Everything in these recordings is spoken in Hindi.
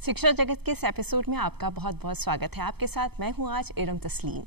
शिक्षा जगत के इस एपिसोड में आपका बहुत बहुत स्वागत है। आपके साथ मैं हूं आज इरम तस्लीम।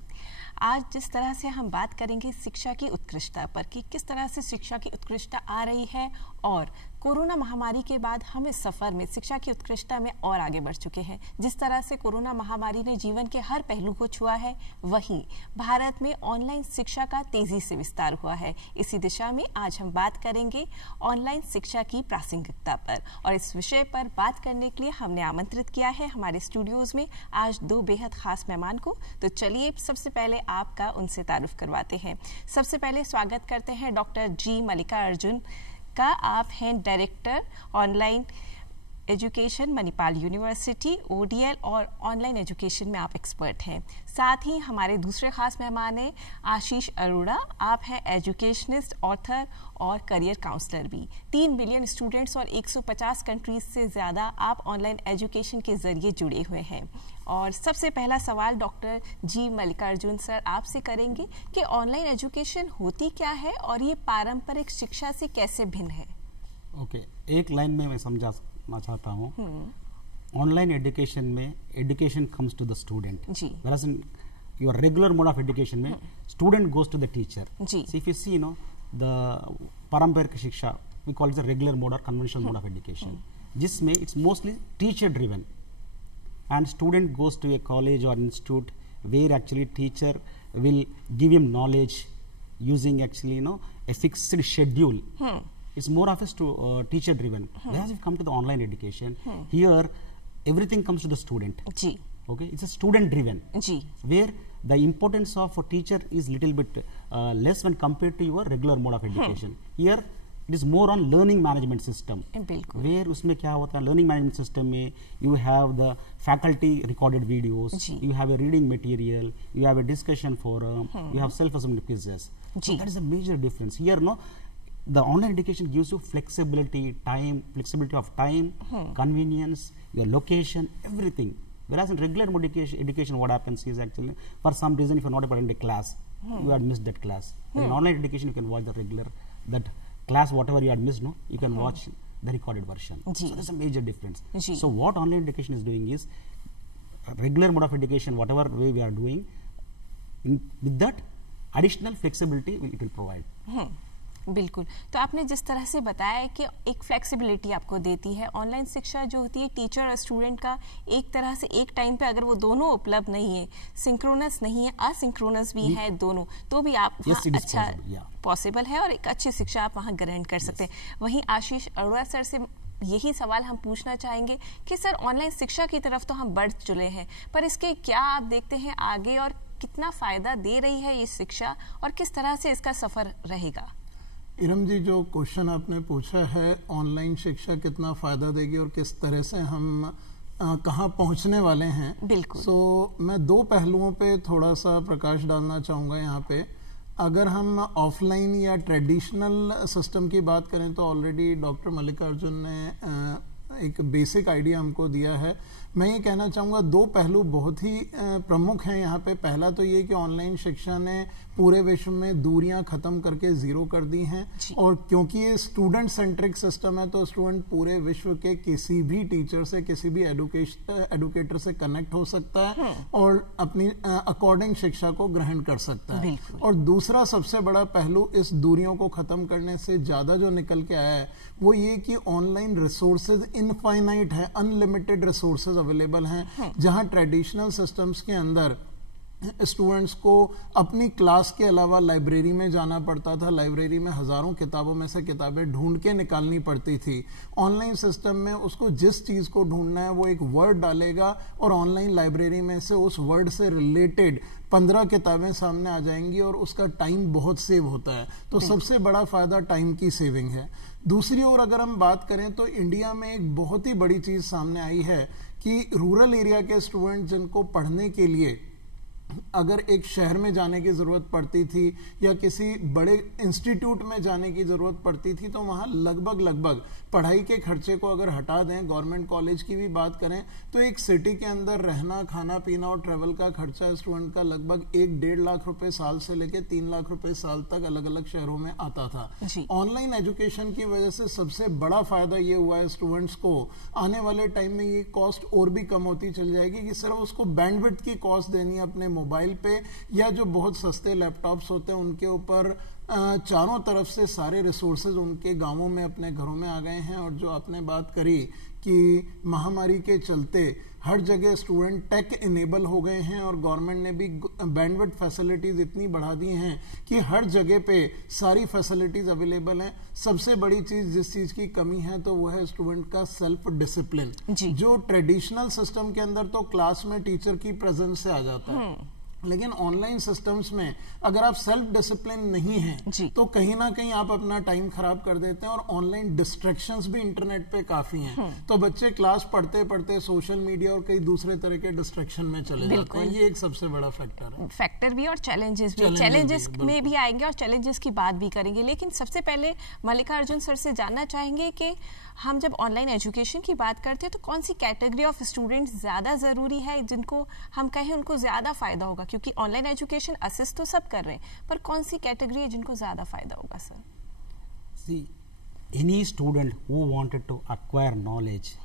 आज जिस तरह से हम बात करेंगे शिक्षा की उत्कृष्टता पर कि किस तरह से शिक्षा की उत्कृष्टता आ रही है और कोरोना महामारी के बाद हम इस सफ़र में शिक्षा की उत्कृष्टता में और आगे बढ़ चुके हैं। जिस तरह से कोरोना महामारी ने जीवन के हर पहलू को छुआ है, वहीं भारत में ऑनलाइन शिक्षा का तेजी से विस्तार हुआ है। इसी दिशा में आज हम बात करेंगे ऑनलाइन शिक्षा की प्रासंगिकता पर, और इस विषय पर बात करने के लिए हमने आमंत्रित किया है हमारे स्टूडियोज में आज दो बेहद खास मेहमान को। तो चलिए सबसे पहले आपका उनसे तारुफ करवाते हैं। सबसे पहले स्वागत करते हैं डॉक्टर जी मल्लिकार्जुन का। आप हैं director online education Manipal university, ODL और ऑनलाइन एजुकेशन में आप एक्सपर्ट हैं। साथ ही हमारे दूसरे खास मेहमान हैं आशीष अरोड़ा। आप हैं एजुकेशनिस्ट, ऑथर और करियर काउंसलर भी। 3 मिलियन स्टूडेंट्स और 150 कंट्रीज से ज़्यादा आप ऑनलाइन एजुकेशन के ज़रिए जुड़े हुए हैं। और सबसे पहला सवाल डॉक्टर जी मल्लिकार्जुन सर आपसे करेंगे कि ऑनलाइन एजुकेशन होती क्या है और ये पारंपरिक शिक्षा से कैसे भिन्न है। ओके, एक लाइन में मैं समझाना चाहता हूँ। ऑनलाइन एजुकेशन में education comes to the student, whereas in your regular mode of education में student goes to the teacher. So if you see, the paramparika shiksha we call it the regular mode or conventional mode of education, जिसमें it's mostly teacher driven and student goes to a college or institute where actually teacher will give him knowledge using actually a fixed schedule. It's more of a teacher driven. Whereas if you come to the online education, here everything comes to the student. Okay, it's a student driven, where the importance of a teacher is little bit less when compared to your regular mode of education. Here it is more on learning management system, where उसमें क्या होता है, learning management system में you have the faculty recorded videos, you have a reading material, you have a discussion forum, you have self-assessment quizzes. So that is a major difference. Here the online education gives you flexibility of time, convenience, your location, everything. Whereas in regular education, what happens is actually, for some reason, if you are not attending a class, you had missed that class. In online education, you can watch that class, whatever you had missed, you can watch the recorded version. So there's a major difference. So what online education is doing is, regular mode of education, whatever way we are doing, with that additional flexibility it will provide. बिल्कुल। तो आपने जिस तरह से बताया कि एक फ्लेक्सिबिलिटी आपको देती है, ऑनलाइन शिक्षा जो होती है टीचर और स्टूडेंट का एक तरह से एक टाइम पे अगर वो दोनों उपलब्ध नहीं है, सिंक्रोनस नहीं है, असिंक्रोनस भी है दोनों, तो भी आप अच्छा पॉसिबल है और एक अच्छी शिक्षा आप वहाँ ग्रहण कर सकते हैं। वहीं आशीष अरोड़ा सर से यही सवाल हम पूछना चाहेंगे कि सर ऑनलाइन शिक्षा की तरफ तो हम बढ़ चुके हैं, पर इसके क्या आप देखते हैं आगे और कितना फायदा दे रही है ये शिक्षा और किस तरह से इसका सफर रहेगा। इरम जी, जो क्वेश्चन आपने पूछा है ऑनलाइन शिक्षा कितना फ़ायदा देगी और किस तरह से हम कहाँ पहुँचने वाले हैं, बिल्कुल। मैं दो पहलुओं पे थोड़ा सा प्रकाश डालना चाहूँगा यहाँ पे। अगर हम ऑफलाइन या ट्रेडिशनल सिस्टम की बात करें तो ऑलरेडी डॉक्टर मल्लिकार्जुन ने एक बेसिक आइडिया हमको दिया है। मैं ये कहना चाहूँगा दो पहलू बहुत ही प्रमुख हैं यहाँ पे। पहला तो ये कि ऑनलाइन शिक्षा ने पूरे विश्व में दूरियां खत्म करके जीरो कर दी हैं, और क्योंकि ये स्टूडेंट सेंट्रिक सिस्टम है तो स्टूडेंट पूरे विश्व के किसी भी टीचर से, किसी भी एडुकेटर से कनेक्ट हो सकता है और अपनी अकॉर्डिंग शिक्षा को ग्रहण कर सकता है। और दूसरा सबसे बड़ा पहलू इस दूरियों को खत्म करने से ज्यादा जो निकल के आया है वो ये कि ऑनलाइन रिसोर्सेज इनफाइनाइट है, अनलिमिटेड रिसोर्सेज अवेलेबल हैं। जहां ट्रेडिशनल सिस्टम्स के अंदर स्टूडेंट्स को अपनी क्लास के अलावा लाइब्रेरी में जाना पड़ता था, लाइब्रेरी में हजारों किताबों में से किताबें ढूंढ के निकालनी पड़ती थी। ऑनलाइन सिस्टम में उसको जिस चीज को ढूंढना है वो एक वर्ड डालेगा और ऑनलाइन लाइब्रेरी में से उस वर्ड से रिलेटेड 15 किताबें सामने आ जाएंगी और उसका टाइम बहुत सेव होता है। तो सबसे बड़ा फायदा टाइम की सेविंग है। दूसरी ओर अगर हम बात करें तो इंडिया में एक बहुत ही बड़ी चीज सामने आई है कि रूरल एरिया के स्टूडेंट जिनको पढ़ने के लिए अगर एक शहर में जाने की ज़रूरत पड़ती थी या किसी बड़े इंस्टीट्यूट में जाने की ज़रूरत पड़ती थी, तो वहाँ लगभग पढ़ाई के खर्चे को अगर हटा दें, गवर्नमेंट कॉलेज की भी बात करें, तो एक सिटी के अंदर रहना, खाना पीना और ट्रैवल का खर्चा स्टूडेंट का लगभग 1-1.5 लाख रुपए साल से लेकर 3 लाख रुपए साल तक अलग अलग शहरों में आता था। ऑनलाइन एजुकेशन की वजह से सबसे बड़ा फायदा ये हुआ है स्टूडेंट्स को, आने वाले टाइम में ये कॉस्ट और भी कम होती चल जाएगी कि सिर्फ उसको बैंडविड्थ की कॉस्ट देनी है अपने मोबाइल पे, या जो बहुत सस्ते लैपटॉप्स होते हैं उनके ऊपर चारों तरफ से सारे रिसोर्सेज उनके गांवों में अपने घरों में आ गए हैं। और जो आपने बात करी कि महामारी के चलते हर जगह स्टूडेंट टेक इनेबल हो गए हैं और गवर्नमेंट ने भी बैंडविड्थ फैसिलिटीज इतनी बढ़ा दी हैं कि हर जगह पे सारी फैसिलिटीज अवेलेबल हैं। सबसे बड़ी चीज जिस चीज की कमी है तो वो है स्टूडेंट का सेल्फ डिसिप्लिन, जो ट्रेडिशनल सिस्टम के अंदर तो क्लास में टीचर की प्रेजेंस से आ जाता है, लेकिन ऑनलाइन सिस्टम्स में अगर आप सेल्फ डिसिप्लिन नहीं हैं तो कहीं ना कहीं आप अपना टाइम खराब कर देते हैं। और ऑनलाइन डिस्ट्रैक्शंस भी इंटरनेट पे काफी हैं, तो बच्चे क्लास पढ़ते पढ़ते सोशल मीडिया और कई दूसरे तरह के डिस्ट्रैक्शन में चले जाते हैं। ये एक सबसे बड़ा फैक्टर भी और चैलेंजेस भी, चैलेंजेस में भी आएंगे और चैलेंजेस की बात भी करेंगे। लेकिन सबसे पहले मल्लिकार्जुन सर से जानना चाहेंगे कि हम जब ऑनलाइन एजुकेशन की बात करते हैं तो कौन सी कैटेगरी ऑफ स्टूडेंट्स ज़्यादा ज़रूरी है जिनको हम कहें उनको ज़्यादा फ़ायदा होगा, क्योंकि ऑनलाइन एजुकेशन असिस्ट तो सब कर रहे हैं, पर कौन सी कैटेगरी है जिनको ज़्यादा फ़ायदा होगा sir? See, any student who wanted to acquire knowledge,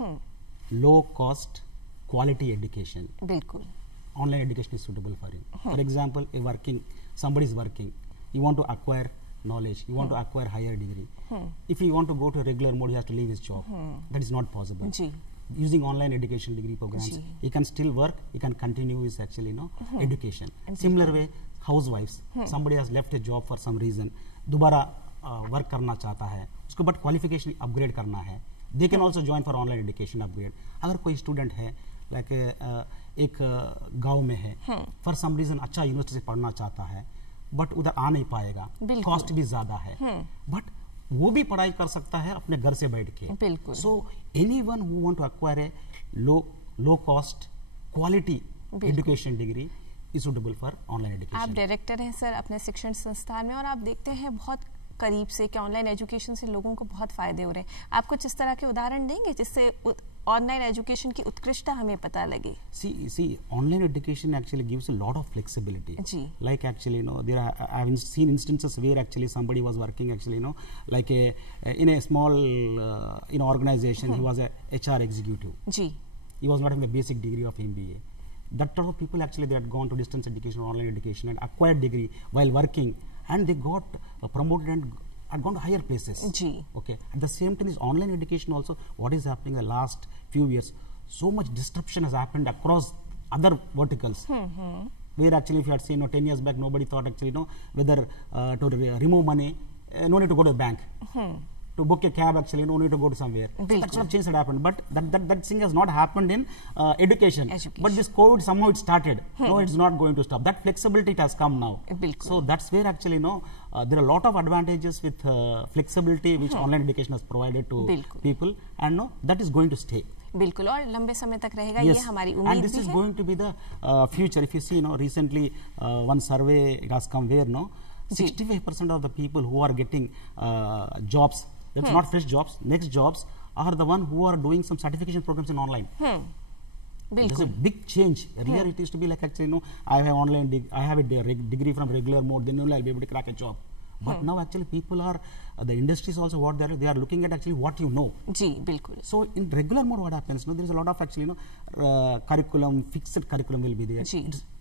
low cost, quality education. बिल्कुल. Online education is suitable for him. For example, somebody is working, you want to acquire knowledge, you want to acquire higher degree. If you want to go to regular mode, he has to leave his job. That is not possible. Using online education degree programs, he can still work, he can continue his education. Similar way, housewives, somebody has left a job for some reason, दोबारा वर्क करना चाहता है, उसको बट क्वालिफिकेशन अपग्रेड करना है, they can also join for online education upgrade. अगर कोई स्टूडेंट है लाइक एक गांव में है, फॉर सम रीजन अच्छा यूनिवर्सिटी से पढ़ना चाहता है, बट उधर आ नहीं पाएगा, कॉस्ट भी ज्यादा है, बट वो भी पढ़ाई कर सकता है अपने घर से बैठ के. So anyone who want to acquire a low cost quality education degree is suitable for online education. आप डायरेक्टर हैं सर अपने शिक्षण संस्थान में और आप देखते हैं बहुत करीब से कि ऑनलाइन एजुकेशन से लोगों को बहुत फायदे हो रहे हैं. आप कुछ इस तरह के उदाहरण देंगे जिससे ऑनलाइन एजुकेशन की उत्कृष्टता हमें पता लगे? See, online education actually gives a lot of flexibility. Like actually, I have seen instances where actually somebody was working actually, like in a small, organization, he was a HR executive. He was not having the basic degree of MBA. That type of people actually, they had gone to distance education, online education, and acquired degree while working, and they got promoted and had gone to higher places. Okay. At the same time, is online education also. What is happening in the last few years? So much disruption has happened across other verticals. Where actually, if you had seen 10 years back, nobody thought actually whether to remove money, no need to go to the bank. To book a cab, actually, no need to go to somewhere. So that sort of change had happened. But that thing has not happened in education. But this COVID, somehow it started. No, it's not going to stop. That flexibility has come now. So that's where actually, there are a lot of advantages with flexibility which online education has provided to people. And that is going to stay. बिल्कुल और लंबे समय तक रहेगा. ये हमारी उम्मीद and this is going to be the future. If you see, recently one survey has come where 65% of the people who are getting jobs, that's not fresh jobs, next jobs, are the one who are doing some certification programs in online. There's a big change. Earlier it used to be like actually, I have I have a degree from regular mode, then only I'll be able to crack a job. But now actually people are, the industries also what they are looking at actually what you know. So in regular mode what happens, there is a lot of actually, curriculum, fixed curriculum will be there.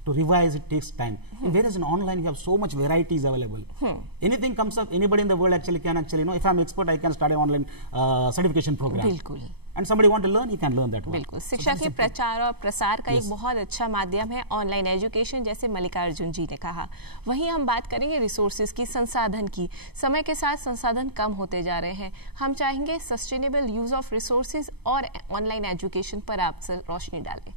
To revise it takes time. Whereas in online you have so much varieties available. Anything comes up, anybody in the world actually can if I'm expert, I can start an online certification program. And somebody want to learn, he can learn that one. बिल्कुल. शिक्षा के प्रचार और प्रसार का एक बहुत अच्छा माध्यम है ऑनलाइन एजुकेशन, जैसे मल्लिकार्जुन जी ने कहा. वहीं हम बात करेंगे रिसोर्सेज की, संसाधन की. समय के साथ संसाधन कम होते जा रहे हैं. हम चाहेंगे सस्टेनेबल यूज ऑफ रिसोर्सेज और ऑनलाइन एजुकेशन पर आप रोशनी डालें.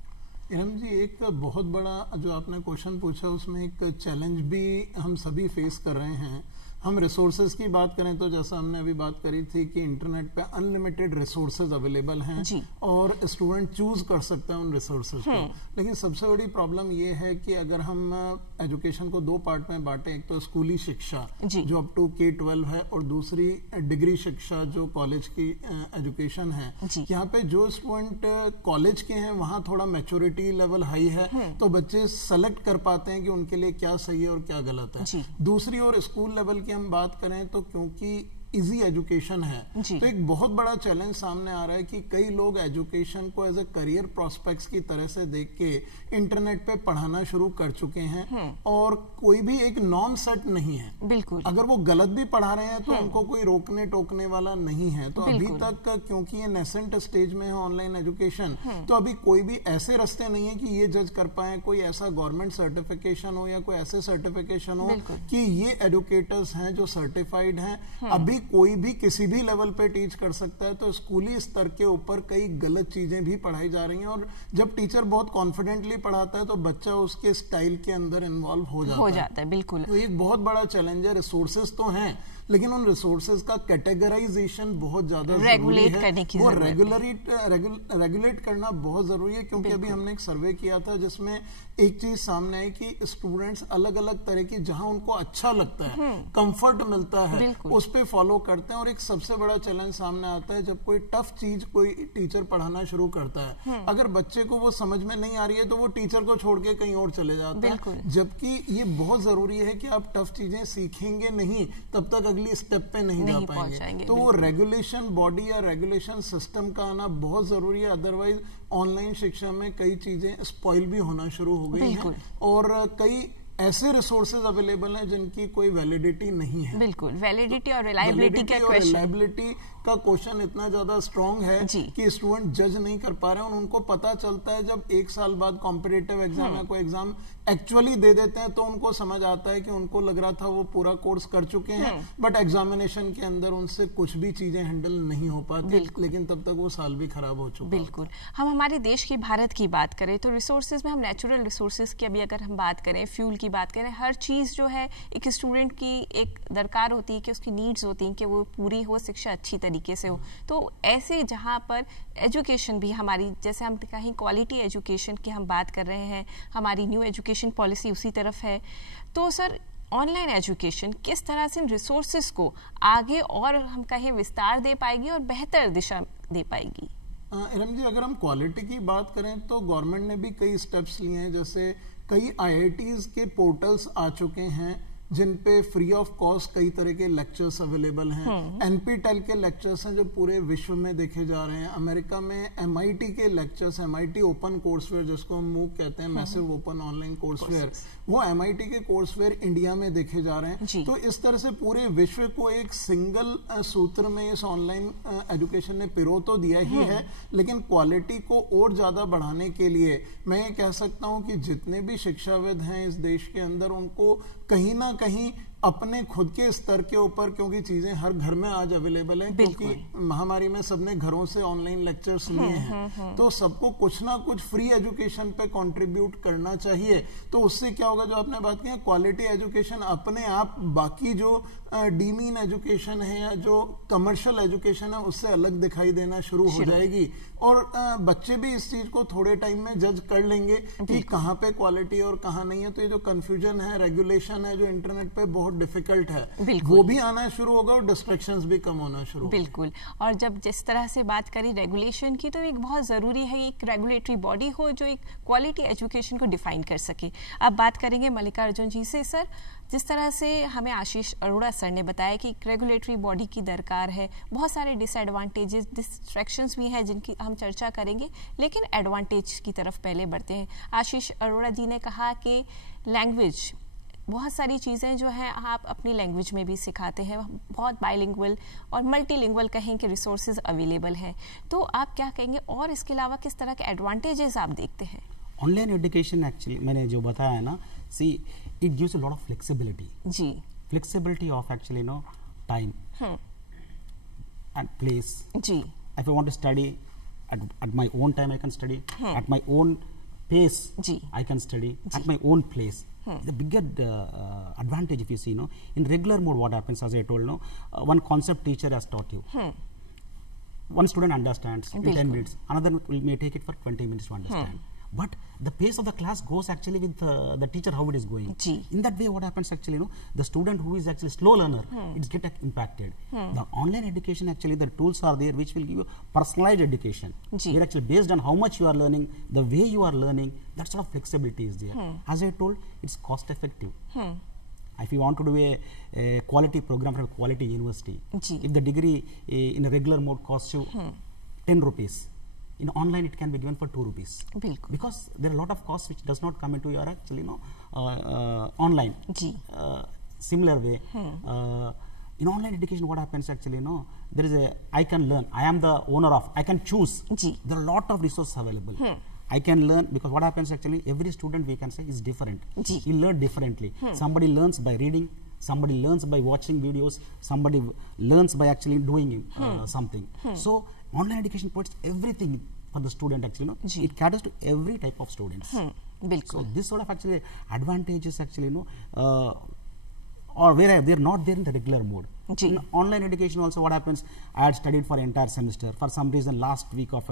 इरम जी, एक बहुत बड़ा जो आपने क्वेश्चन पूछा उसमें एक चैलेंज भी हम सभी फेस कर रहे हैं, हम रिसोर्सेज की बात करें तो जैसा हमने अभी बात करी थी कि इंटरनेट पे अनलिमिटेड रिसोर्सेज अवेलेबल हैं और स्टूडेंट चूज कर सकते हैं उन रिसोर्सेज को। लेकिन सबसे बड़ी प्रॉब्लम ये है कि अगर हम एजुकेशन को 2 पार्ट में बांटें, एक तो स्कूली शिक्षा जो अप टू K-12 है और दूसरी डिग्री शिक्षा जो कॉलेज की एजुकेशन है। यहाँ पे जो स्टूडेंट कॉलेज के हैं वहाँ थोड़ा मैच्योरिटी लेवल हाई है, तो बच्चे सेलेक्ट कर पाते हैं कि उनके लिए क्या सही है और क्या गलत है। दूसरी ओर स्कूल लेवल की हम बात करें तो क्योंकि इजी एजुकेशन है तो एक बहुत बड़ा चैलेंज सामने आ रहा है कि कई लोग एजुकेशन को एज ए करियर प्रोस्पेक्ट्स की तरह से देख के इंटरनेट पे पढ़ाना शुरू कर चुके हैं और कोई भी एक नॉर्म सेट नहीं है। बिल्कुल, अगर वो गलत भी पढ़ा रहे हैं तो उनको कोई रोकने टोकने वाला नहीं है। तो अभी तक क्योंकि ये नेसेंट स्टेज में है ऑनलाइन एजुकेशन, तो अभी कोई भी ऐसे रास्ते नहीं है कि ये जज कर पाए कोई ऐसा गवर्नमेंट सर्टिफिकेशन हो या कोई ऐसे सर्टिफिकेशन हो कि ये एजुकेटर्स हैं जो सर्टिफाइड हैं। अभी कोई भी किसी भी लेवल पे टीच कर सकता है। तो स्कूली स्तर के ऊपर कई गलत चीजें भी पढ़ाई जा रही हैं और जब टीचर बहुत कॉन्फिडेंटली पढ़ाता है तो बच्चा उसके स्टाइल के अंदर इन्वॉल्व हो जाता है। बिल्कुल, तो एक बहुत बड़ा चैलेंज है। रिसोर्सेज तो हैं लेकिन उन रिसोर्सेज का कैटेगराइजेशन बहुत ज्यादा जरूरी है। वो रेगुलेट करना बहुत जरूरी है क्योंकि अभी हमने एक सर्वे किया था जिसमें एक चीज सामने आई कि स्टूडेंट्स अलग अलग तरह की जहां उनको अच्छा लगता है, कंफर्ट मिलता है, उस पे फॉलो करते हैं। और एक सबसे बड़ा चैलेंज सामने आता है जब कोई टफ चीज कोई टीचर पढ़ाना शुरू करता है, अगर बच्चे को वो समझ में नहीं आ रही है तो वो टीचर को छोड़ के कहीं और चले जाता है। जबकि ये बहुत जरूरी है कि आप टफ चीजें सीखेंगे नहीं तब तक अगली स्टेप पे नहीं जा पाएंगे। तो वो रेगुलेशन बॉडी या रेगुलेशन सिस्टम का आना बहुत जरूरी है। अदरवाइज ऑनलाइन शिक्षा में कई चीजें स्पॉइल भी होना शुरू हो गई हैं और कई ऐसे रिसोर्सेज अवेलेबल हैं जिनकी कोई वैलिडिटी नहीं है। बिल्कुल, वैलिडिटी और रिलायबिलिटी का क्वेश्चन इतना ज्यादा स्ट्रॉन्ग है कि स्टूडेंट जज नहीं कर पा रहे हैं। उनको पता चलता है जब 1 साल बाद कॉम्पिटिटिव एग्जाम या कोई एग्जाम एक्चुअली दे देते हैं तो उनको समझ आता है कि उनको लग रहा था वो पूरा कोर्स कर चुके हैं, बट एग्जामिनेशन के अंदर उनसे कुछ भी चीजें हैंडल नहीं हो पाती, लेकिन तब तक वो साल भी खराब हो चुका। बिल्कुल, हम हमारे देश की भारत की बात करें तो रिसोर्सेज में हम नेचुरल रिसोर्सेज की अभी अगर हम बात करें, फ्यूल की बात करें, हर चीज जो है एक स्टूडेंट की एक दरकार होती है कि उसकी नीड्स होती हैं कि वो पूरी हो, शिक्षा अच्छी तरीके से हो। तो ऐसे जहां पर एजुकेशन भी हमारी, जैसे हम कहीं क्वालिटी एजुकेशन की हम बात कर रहे हैं, हमारी न्यू एजुकेशन पॉलिसी उसी तरफ है। तो सर ऑनलाइन एजुकेशन किस तरह से इन रिसोर्सेज को आगे और हम कहें विस्तार दे पाएगी और बेहतर दिशा दे पाएगी? इरम जी, अगर हम क्वालिटी की बात करें तो गवर्नमेंट ने भी कई स्टेप्स लिए हैं। जैसे कई IITs के पोर्टल्स आ चुके हैं जिन पे फ्री ऑफ कॉस्ट कई तरह के लेक्चर्स अवेलेबल हैं। NPTEL के लेक्चर्स हैं जो पूरे विश्व में देखे जा रहे हैं। अमेरिका में MIT के लेक्चर्स, MIT ओपन कोर्सवेयर जिसको हम MOOC कहते हैं, मैसिव ओपन ऑनलाइन कोर्सवेयर, वो MIT के कोर्सवेयर इंडिया में देखे जा रहे हैं। तो इस तरह से पूरे विश्व को एक सिंगल सूत्र में इस ऑनलाइन एजुकेशन ने पिरो तो दिया ही है, लेकिन क्वालिटी को और ज्यादा बढ़ाने के लिए मैं ये कह सकता हूँ कि जितने भी शिक्षाविद हैं इस देश के अंदर, उनको कहीं ना कहीं अपने खुद के स्तर के ऊपर, क्योंकि चीजें हर घर में आज अवेलेबल हैं, क्योंकि महामारी में सबने घरों से ऑनलाइन लेक्चर्स लिए हैं, तो सबको कुछ ना कुछ फ्री एजुकेशन पे कंट्रीब्यूट करना चाहिए। तो उससे क्या होगा, जो आपने बात की क्वालिटी एजुकेशन अपने आप बाकी जो डीमीन एजुकेशन है या जो कमर्शियल एजुकेशन है उससे अलग दिखाई देना शुरू हो जाएगी और बच्चे भी इस चीज को थोड़े टाइम में जज कर लेंगे कि कहाँ पे क्वालिटी और कहाँ नहीं है। तो ये जो कंफ्यूजन है, रेगुलेशन है जो इंटरनेट पे बहुत डिफिकल्ट है, वो भी आना शुरू होगा और डिस्ट्रैक्शंस भी कम होना शुरू होगा। बिल्कुल, और जब जिस तरह से बात करी रेगुलेशन की, तो एक बहुत जरूरी है एक रेगुलेटरी बॉडी हो जो एक क्वालिटी एजुकेशन को डिफाइन कर सके। अब बात करेंगे मल्लिकार्जुन जी से। सर, जिस तरह से हमें आशीष अरोड़ा सर ने बताया कि एक रेगुलेटरी बॉडी की दरकार है, बहुत सारे डिसएडवांटेजेस, डिस्ट्रैक्शंस भी हैं जिनकी हम चर्चा करेंगे, लेकिन एडवांटेज की तरफ पहले बढ़ते हैं। आशीष अरोड़ा जी ने कहा कि लैंग्वेज, बहुत सारी चीज़ें जो हैं आप अपनी लैंग्वेज में भी सिखाते हैं, बहुत बाइलिंगुअल और मल्टीलिंगुअल कहें कि रिसोर्सेज अवेलेबल हैं, तो आप क्या कहेंगे और इसके अलावा किस तरह के एडवांटेजेस आप देखते हैं? ऑनलाइन एजुकेशन एक्चुअली मैंने जो बताया है ना, see it gives a lot of flexibility. जी, flexibility of actually no time and place. जी, if I want to study at my own time, I can study at my own pace I can study at my own place. The bigger advantage, if you see, in regular mode, what happens, as I told, one concept teacher has taught you. One student understands in 10 minutes, another may take it for 20 minutes to understand. But the pace of the class goes actually with the teacher, how it is going. In that way, what happens actually, the student who is actually slow learner, it's get impacted. The online education, actually, the tools are there which will give you personalized education. Where actually based on how much you are learning, the way you are learning, that sort of flexibility is there. As I told, it's cost effective. If you want to do a quality program from a quality university, if the degree in a regular mode costs you 10 rupees, in online it can be given for 2 rupees. Because there are a lot of costs which does not come into your actually online. Similar way, in online education, what happens actually, there is a, I can learn, I am the owner of, I can choose. There are a lot of resources available. I can learn, because what happens actually, every student, we can say, is different. He learn differently. Somebody learns by reading, somebody learns by watching videos, somebody learns by actually doing something. So online education puts everything for the student actually, it caters to every type of students. So this sort of actually advantages actually, or where they're not there in the regular mode. In online education also, what happens, I had studied for an entire semester. For some reason, last week of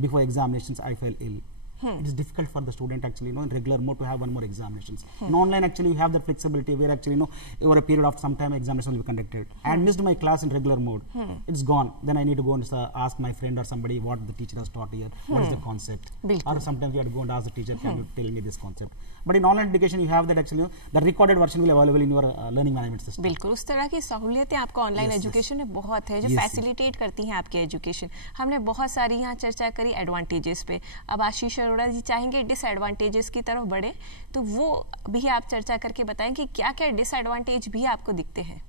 before examinations, I fell ill. It is difficult for the student actually, in regular mode to have one more examinations. In online actually, you have that flexibility where actually, over a period of some time, examination will be conducted. I had missed my class in regular mode. It's gone. Then I need to go and ask my friend or somebody what the teacher has taught here. What is the concept? Or sometimes you have to go and ask the teacher, can you tell me this concept? But in online education, you have that actually, the recorded version will be available in your learning management system. बिल्कुल, उस तरह की सहूलियतें आपको ऑनलाइन एजुकेशन में बहुत है जो फैसिलिटेट करती हैं आपके एजुकेशन. हमने बहुत सारी यहाँ चर्चा करी एडवांटेजेस पे. अब आशीष अरोड़ा जी चाहेंगे डिसएडवांटेजेस की तरफ बढ़े, तो वो भी आप चर्चा करके बताएं कि क्या-क्या डिसएडवांटेज भी आपको दिखते हैं.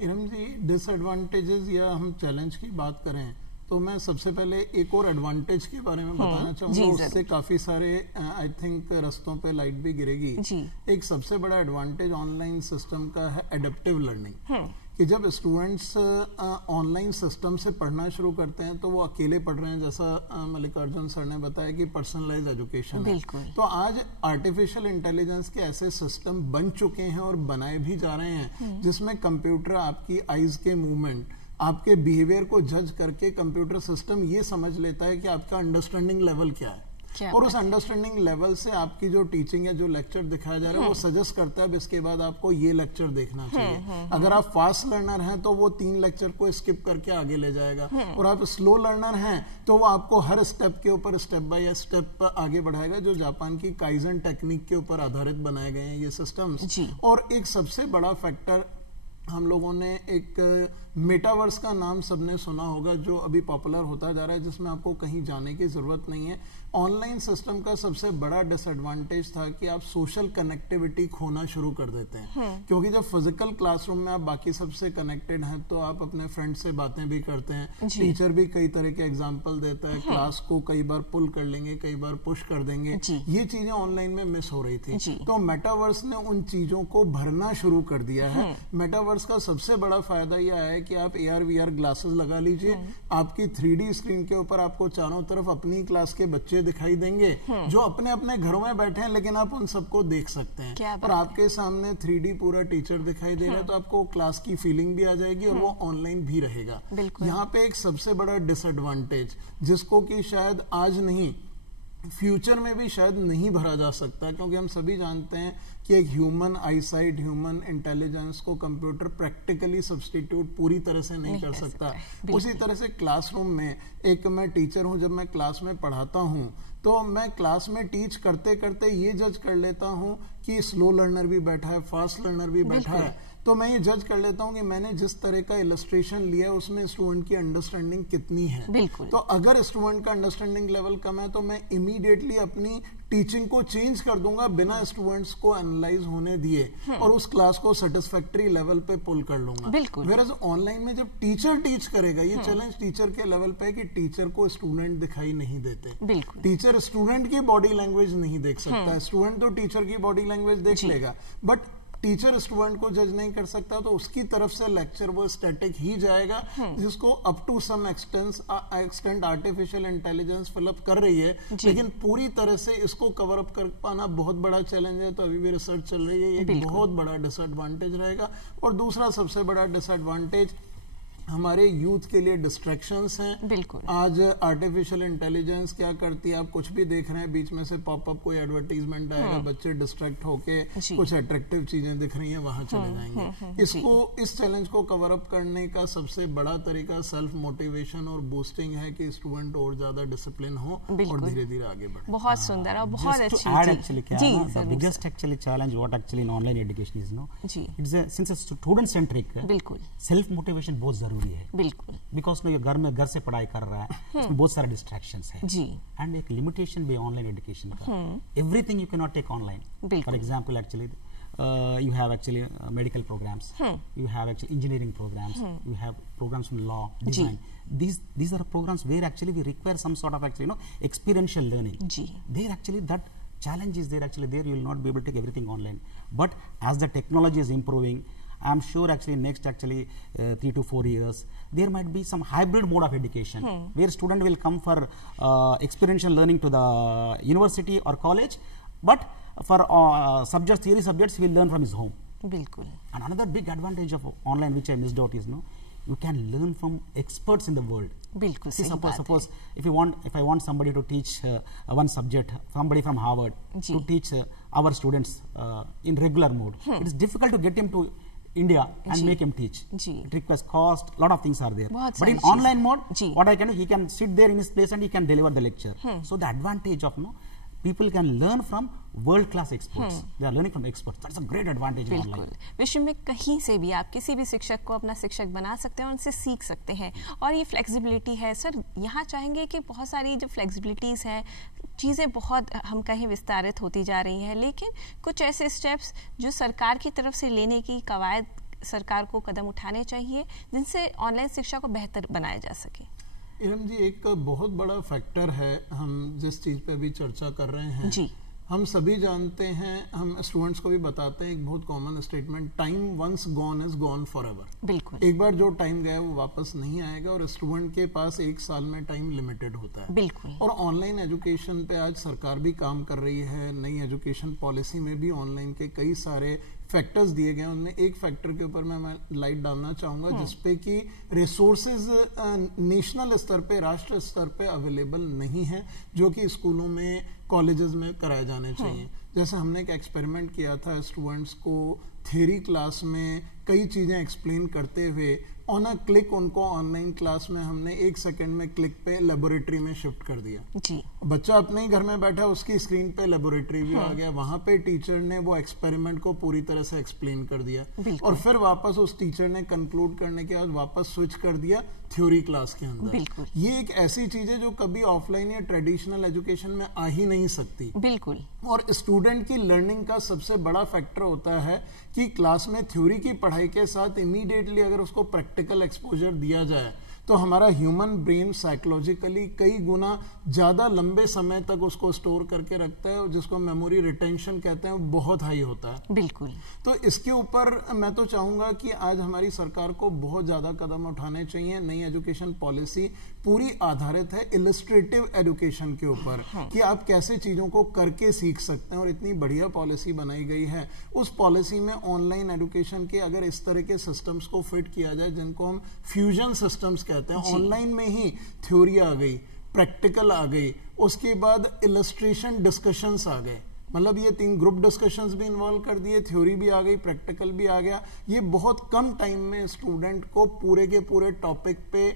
इरम जी, डिसएडवांटेजेस या हम चैलेंज की बात करें तो मैं सबसे पहले एक और एडवांटेज के बारे में बताना चाहूँगा. उससे काफ़ी सारे आई थिंक रस्तों पे लाइट भी गिरेगी. एक सबसे बड़ा एडवांटेज ऑनलाइन सिस्टम का है एडेप्टिव लर्निंग. कि जब स्टूडेंट्स ऑनलाइन सिस्टम से पढ़ना शुरू करते हैं तो वो अकेले पढ़ रहे हैं, जैसा मल्लिकार्जुन सर ने बताया कि पर्सनलाइज एजुकेशन है. तो आज आर्टिफिशियल इंटेलिजेंस के ऐसे सिस्टम बन चुके हैं और बनाए भी जा रहे हैं जिसमें कंप्यूटर आपकी आईज के मूवमेंट, आपके बिहेवियर को जज करके कंप्यूटर सिस्टम ये समझ लेता है कि आपका अंडरस्टैंडिंग लेवल क्या है. और उस अंडरस्टैंडिंग लेवल से आपकी जो टीचिंग है, जो लेक्चर दिखाया जा रहा है, वो सजेस्ट करता है इसके बाद आपको ये लेक्चर देखना चाहिए. अगर आप फास्ट लर्नर हैं तो वो 3 लेक्चर को स्किप करके आगे ले जाएगा. और आप स्लो लर्नर हैं तो वो आपको हर स्टेप के ऊपर स्टेप बाय स्टेप आगे बढ़ाएगा, जो जापान की काइजन टेक्निक के ऊपर आधारित बनाए गए हैं ये सिस्टम्स. और एक सबसे बड़ा फैक्टर, हम लोगों ने एक मेटावर्स का नाम सबने सुना होगा जो अभी पॉपुलर होता जा रहा है, जिसमें आपको कहीं जाने की जरूरत नहीं है. ऑनलाइन सिस्टम का सबसे बड़ा डिसएडवांटेज था कि आप सोशल कनेक्टिविटी खोना शुरू कर देते हैं. क्योंकि जब फिजिकल क्लासरूम में आप बाकी सबसे कनेक्टेड हैं तो आप अपने फ्रेंड से बातें भी करते हैं. टीचर भी कई तरह के एग्जाम्पल देता है. क्लास को कई बार पुल कर लेंगे, कई बार पुश कर देंगे. ये चीजें ऑनलाइन में मिस हो रही थी. तो मेटावर्स ने उन चीजों को भरना शुरू कर दिया है. मेटावर्स का सबसे बड़ा फायदा यह है कि आप AR VR ग्लासेस लगा लीजिए. आपकी 3D स्क्रीन के ऊपर आपको चारों तरफ अपनी क्लास के बच्चे दिखाई देंगे जो अपने अपने घरों में बैठे हैं, लेकिन आप उन सबको देख सकते हैं. और आपके सामने 3D पूरा टीचर दिखाई दे रहा है, तो आपको क्लास की फीलिंग भी आ जाएगी और वो ऑनलाइन भी रहेगा. यहाँ पे एक सबसे बड़ा डिसएडवांटेज, जिसको कि शायद आज नहीं, फ्यूचर में भी शायद नहीं भरा जा सकता, क्योंकि हम सभी जानते हैं कि एक ह्यूमन आईसाइट, ह्यूमन इंटेलिजेंस को कंप्यूटर प्रैक्टिकली सब्स्टिट्यूट पूरी तरह से नहीं कर सकता. उसी तरह से क्लासरूम में, एक मैं टीचर हूं, जब मैं क्लास में पढ़ाता हूं तो मैं क्लास में टीच करते करते ये जज कर लेता हूं कि स्लो लर्नर भी बैठा है, फास्ट लर्नर भी बैठा है. तो मैं ये जज कर लेता हूं कि मैंने जिस तरह का इलस्ट्रेशन लिया है उसमें स्टूडेंट की अंडरस्टैंडिंग कितनी है. तो अगर स्टूडेंट का अंडरस्टैंडिंग लेवल कम है तो मैं इमीडिएटली अपनी टीचिंग को चेंज कर दूंगा बिना स्टूडेंट्स को एनालाइज होने दिए, और उस क्लास को सेटिस्फैक्टरी लेवल पे पुल कर लूंगा. वेयरएज ऑनलाइन में जब टीचर टीच करेगा, ये चैलेंज टीचर के लेवल पे है कि टीचर को स्टूडेंट दिखाई नहीं देते. टीचर स्टूडेंट की बॉडी लैंग्वेज नहीं देख सकता है. स्टूडेंट तो टीचर की बॉडी लैंग्वेज देख लेगा, बट टीचर स्टूडेंट को जज नहीं कर सकता, तो उसकी तरफ से लेक्चर वो स्टैटिक ही जाएगा, जिसको up to some extent artificial intelligence fill up कर रही है, लेकिन पूरी तरह से इसको कवर अप कर पाना बहुत बड़ा चैलेंज है। तो अभी भी रिसर्च चल रही है, ये एक बहुत बड़ा डिसएडवांटेज रहेगा। और दूसरा सबसे बड़ा डिसएडवांटेज हमारे यूथ के लिए डिस्ट्रैक्शंस हैं। बिल्कुल। आज आर्टिफिशियल इंटेलिजेंस क्या करती है, आप कुछ भी देख रहे हैं, बीच में से पॉपअप कोई एडवर्टीजमेंट आएगा, बच्चे डिस्ट्रैक्ट होके कुछ अट्रैक्टिव चीजें दिख रही हैं वहां चले जाएंगे। इसको, इस चैलेंज को कवर अप करने का सबसे बड़ा तरीका सेल्फ मोटिवेशन और बूस्टिंग है कि स्टूडेंट और ज्यादा डिसिप्लिन हो और धीरे धीरे आगे बढ़े। बहुत सुंदर और बहुत अच्छी biggest actually challenge what actually in online education is no, it's since student centric, बिल्कुल सेल्फ मोटिवेशन बहुत जरूरी है। बिल्कुल। बिकॉज ये घर से पढ़ाई कर रहा है, उसमें बहुत सारे डिस्ट्रैक्शंस है जी, एंड एक लिमिटेशन भी ऑनलाइन एजुकेशन का, everything you can not take online. For example actually you have actually medical programs, you have actually engineering programs, you have programs from law, design. These are programs where actually we require some sort of actually experiential learning. There actually that challenge is there, actually there you will not be able to take everything online. But as the technology is improving, I am sure actually next 3 to 4 years there might be some hybrid mode of education where student will come for experiential learning to the university or college, but for subjects, theory subjects, he will learn from his home. Bilkul. And another big advantage of online which I missed out is you can learn from experts in the world. Bilkul. See, suppose if I want somebody to teach one subject, somebody from Harvard to teach our students in regular mode, it is difficult to get him to India and make him teach. It requires cost, lot of things are there. But in online mode, what I can do, he can sit there in his place and he can deliver the lecture. So the advantage of people can learn from world class experts. They are learning from experts. That's a great advantage in online. विश्व में कहीं से भी आप किसी भी शिक्षक को अपना शिक्षक बना सकते हैं और उनसे सीख सकते हैं, और ये फ्लेक्सिबिलिटी है। सर यहाँ चाहेंगे कि बहुत सारी जो फ्लेक्सिबिलिटीज़ हैं, चीज़ें बहुत हम कहीं विस्तारित होती जा रही हैं, लेकिन कुछ ऐसे स्टेप्स जो सरकार की तरफ से लेने की कवायद सरकार को कदम उठाने चाहिए जिनसे ऑनलाइन शिक्षा को बेहतर बनाया जा सके। इरम जी, एक बहुत बड़ा फैक्टर है, हम जिस चीज़ पे अभी चर्चा कर रहे हैं जी, हम सभी जानते हैं, हम स्टूडेंट्स को भी बताते हैं एक बहुत common statement, time once gone is gone for ever. बिल्कुल। एक बार जो टाइम गया वो वापस नहीं आएगा, और स्टूडेंट के पास 1 साल में टाइम लिमिटेड होता है। बिल्कुल। और ऑनलाइन एजुकेशन पे आज सरकार भी काम कर रही है, नई एजुकेशन पॉलिसी में भी ऑनलाइन के कई सारे फैक्टर्स दिए गए हैं। उनमें एक फैक्टर के ऊपर मैं लाइट डालना चाहूंगा जिसपे कि रिसोर्सेज नेशनल स्तर पे, राष्ट्र स्तर पे अवेलेबल नहीं है, जो कि स्कूलों में, कॉलेजेस में कराए जाने चाहिए। जैसे हमने एक एक्सपेरिमेंट किया था, स्टूडेंट्स को थ्योरी क्लास में कई चीजें एक्सप्लेन करते हुए ऑन अ क्लिक उनको ऑनलाइन क्लास में हमने 1 सेकंड में क्लिक पे लेबोरेटरी में शिफ्ट कर दिया जी। बच्चा अपने ही घर में बैठा, उसकी स्क्रीन पे लेबोरेटरी व्यू आ गया, वहां पे टीचर ने वो एक्सपेरिमेंट को पूरी तरह से एक्सप्लेन कर दिया, और फिर वापस उस टीचर ने कंक्लूड करने के बाद वापस स्विच कर दिया थ्योरी क्लास के अंदर। ये एक ऐसी चीज है जो कभी ऑफलाइन या ट्रेडिशनल एजुकेशन में आ ही नहीं सकती। बिल्कुल। और स्टूडेंट की लर्निंग का सबसे बड़ा फैक्टर होता है कि क्लास में थ्योरी की पढ़ाई के साथ इमीडिएटली अगर उसको प्रैक्टिकल एक्सपोजर दिया जाए तो हमारा ह्यूमन ब्रेन साइकोलॉजिकली कई गुना ज्यादा लंबे समय तक उसको स्टोर करके रखता है, और जिसको मेमोरी रिटेंशन कहते हैं, वो बहुत हाई होता है। बिल्कुल। तो इसके ऊपर मैं तो चाहूंगा कि आज हमारी सरकार को बहुत ज्यादा कदम उठाने चाहिए। नई एजुकेशन पॉलिसी पूरी आधारित है इलस्ट्रेटिव एजुकेशन के ऊपर, कि आप कैसे चीजों को करके सीख सकते हैं, और इतनी बढ़िया पॉलिसी बनाई गई है। उस पॉलिसी में ऑनलाइन एजुकेशन के अगर इस तरह के सिस्टम्स को फिट किया जाए, जिनको हम फ्यूजन सिस्टम्स कहते हैं, ऑनलाइन में ही थ्योरी आ गई, प्रैक्टिकल आ गई, उसके बाद इलस्ट्रेशन डिस्कशंस आ गए, मतलब ये 3 ग्रुप डिस्कशंस भी इन्वॉल्व कर दिए, थ्योरी भी आ गई, प्रैक्टिकल भी आ गया। ये बहुत कम टाइम में स्टूडेंट को पूरे के पूरे टॉपिक पे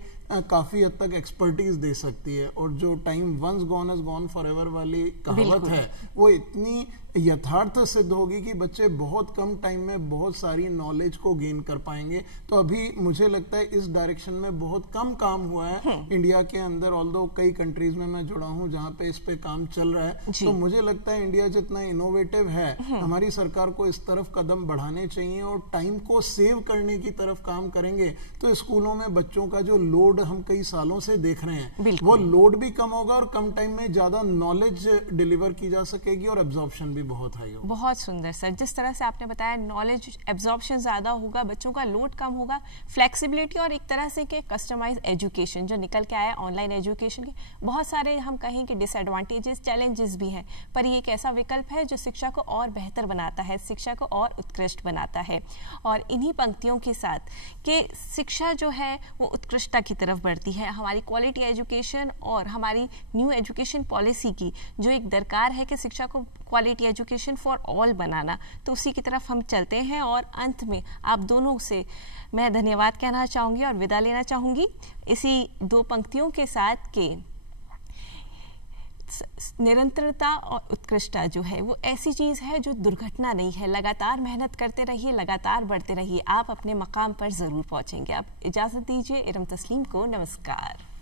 काफी हद तक एक्सपर्टीज दे सकती है। और जो time once gone is gone for ever वाली कहावत है, वो इतनी यथार्थ सिद्ध होगी कि बच्चे बहुत कम टाइम में बहुत सारी नॉलेज को गेन कर पाएंगे। तो अभी मुझे लगता है इस डायरेक्शन में बहुत कम काम हुआ है इंडिया के अंदर, ऑल्दो कई कंट्रीज में मैं जुड़ा हूं जहां पे इस पे काम चल रहा है। तो मुझे लगता है इंडिया जितना इनोवेटिव है, हमारी सरकार को इस तरफ कदम बढ़ाने चाहिए, और टाइम को सेव करने की तरफ काम करेंगे तो स्कूलों में बच्चों का जो लोड हम कई सालों से देख रहे हैं, वो लोड भी कम होगा और कम टाइम में ज्यादा नॉलेज डिलीवर की जा सकेगी और एब्जॉर्प्शन भी बहुत हाई होगा। बहुत सुंदर सर, जिस तरह से आपने बताया नॉलेज एब्जॉर्प्शन ज़्यादा होगा, बच्चों का लोड कम होगा, फ्लेक्सिबिलिटी और एक तरह से के कस्टमाइज एजुकेशन जो निकल के आया ऑनलाइन एजुकेशन के, बहुत सारे हम कहें कि डिसएडवांटेजेस चैलेंजेस भी हैं, पर ये एक ऐसा विकल्प है जो शिक्षा को और बेहतर बनाता है, शिक्षा को और उत्कृष्ट बनाता है। और इन्हीं पंक्तियों के साथ कि शिक्षा जो है वो उत्कृष्टता की तरफ बढ़ती है, हमारी क्वालिटी एजुकेशन और हमारी न्यू एजुकेशन पॉलिसी की जो एक दरकार है कि शिक्षा को क्वालिटी एजुकेशन फॉर ऑल बनाना, तो उसी की तरफ हम चलते हैं। और अंत में आप दोनों से मैं धन्यवाद कहना चाहूँगी और विदा लेना चाहूँगी इसी दो पंक्तियों के साथ कि निरंतरता और उत्कृष्टता जो है वो ऐसी चीज़ है जो दुर्घटना नहीं है। लगातार मेहनत करते रहिए, लगातार बढ़ते रहिए, आप अपने मकाम पर ज़रूर पहुँचेंगे। आप इजाज़त दीजिए इरम तस्लीम को। नमस्कार।